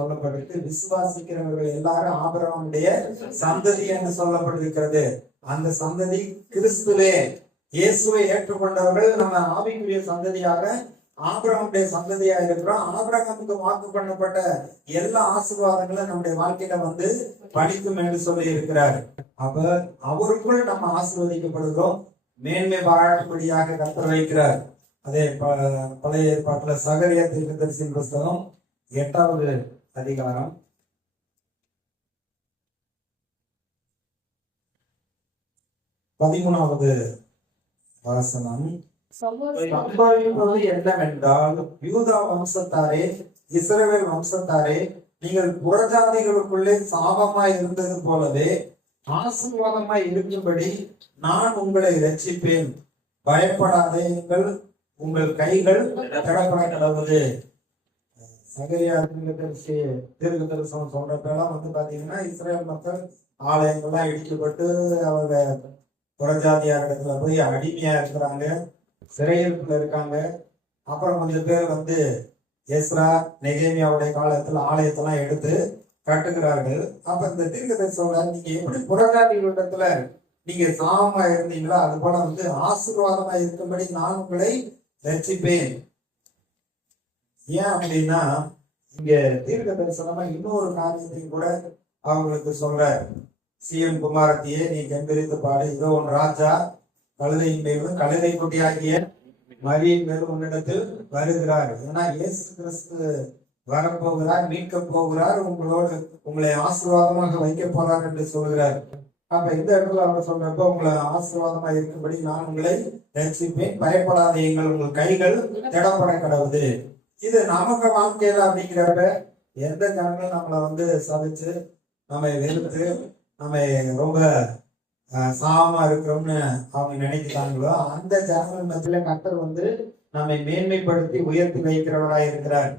சொல்லப்பட்டிருக்கு. விசுவாசிக்கிறவர்கள் எல்லாரும் ஆபிரகாமுடைய சந்ததி என்று சொல்லப்பட்டிருக்கிறது. அந்த சந்ததி கிறிஸ்துவே, இயேசுவை ஏற்றுக்கொண்டவர்கள் நம்ம ஆவிக்குரிய சந்ததியாக ஆபிரகாமுடைய சந்ததியா இருக்கிறோம். ஆபிரகாமுக்கு வாக்கு பண்ணப்பட்ட எல்லா ஆசீர்வாதங்களும் நம்முடைய வாழ்க்கையில படிக்கும் என்று சொல்லி இருக்கிறார். அவருக்குள் நம்ம ஆசீர்வதிக்கப்படுகிறோம், மேன்மை பாராட்டும்படியாக கர்த்தர் வைக்கிறார். அதே பழைய ஏற்பாட்டுல சகரியா தீர்க்கதரிசியின் புஸ்தகம் 8வது அதிகாரம் 13வது வசனம் சம்பவிப்பது என்னவென்றால், யூதா வம்சத்தாரே, இஸ்ரவேல் வம்சத்தாரே, நீங்கள் புறஜாதிகளுக்குள்ளே சாபமாய் இருந்தது போலவே ஆசீர்வாதமாய் இருக்கும்படி நான் உங்களை ரட்சிப்பேன். பயப்படாதே, உங்கள் கைகள் கடப்பட கடவுது. சகரியா தீர்க்க தரிசனம் சொல்றப்பெல்லாம் பாத்தீங்கன்னா, இஸ்ரேல் மக்கள் ஆலயங்கள்லாம் இடிக்கப்பட்டு அவங்க புறஜாதியா இடத்துல போய் அடிமையா இருக்கிறாங்க, சிறையிருப்புல இருக்காங்க. அப்புறம் கொஞ்சம் பேர் எஸ்ரா நெகேமியாவுடைய காலத்துல ஆலயத்தெல்லாம் எடுத்து கட்டுகிறார்கள். அப்ப இந்த தீர்க்க தரிசனம், நீங்க எப்படி புறஜாதிகளிடத்துல நீங்க சாமமா இருந்தீங்களோ அது போல ஆசீர்வாதமா இருக்கும்படி நான் உங்களை ரட்சிப்பேன். ஏன் அப்படின்னா, இங்க தீர்க்க தரிசனமா இன்னொரு காரியத்தையும் கூட அவங்களுக்கு சொல்ற, சீயோன் குமாரத்தியே நீ கெம்பீரித்து பாடு, இதோ உன் ராஜா கழுதையின் மேலும் கழுதை குட்டியாகிய மரியின் மேலும் உன்னிடத்தில் வருகிறார். ஏன்னா இயேசு கிறிஸ்து வரப்போகிறார், மீட்க போகிறார், உங்களை ஆசீர்வாதமாக வைக்க போறார் என்று சொல்கிறார். அப்ப இந்த இடத்துல அவங்க சொல்றப்ப, உங்களை ஆசீர்வாதமா இருக்கும்படி நான் உங்களை ரட்சிப்பேன், பயப்படாதீங்கள், உங்கள் கைகள் திடப்பட கடவுது. இது நமக்கு வாழ்க்கையில அப்படிங்கிறப்ப எந்த ஜனங்களும் நம்மளை சபிச்சு நம்ம வெறுத்து நம்ம ரொம்ப சாமமா இருக்கிறோம்னு அவங்க நினைக்கிறாங்களோ, அந்த ஜனங்கள் மத்தியில கர்த்தர் நம்மை மேன்மைப்படுத்தி உயர்த்தி வைக்கிறவராய் இருக்கிறார்.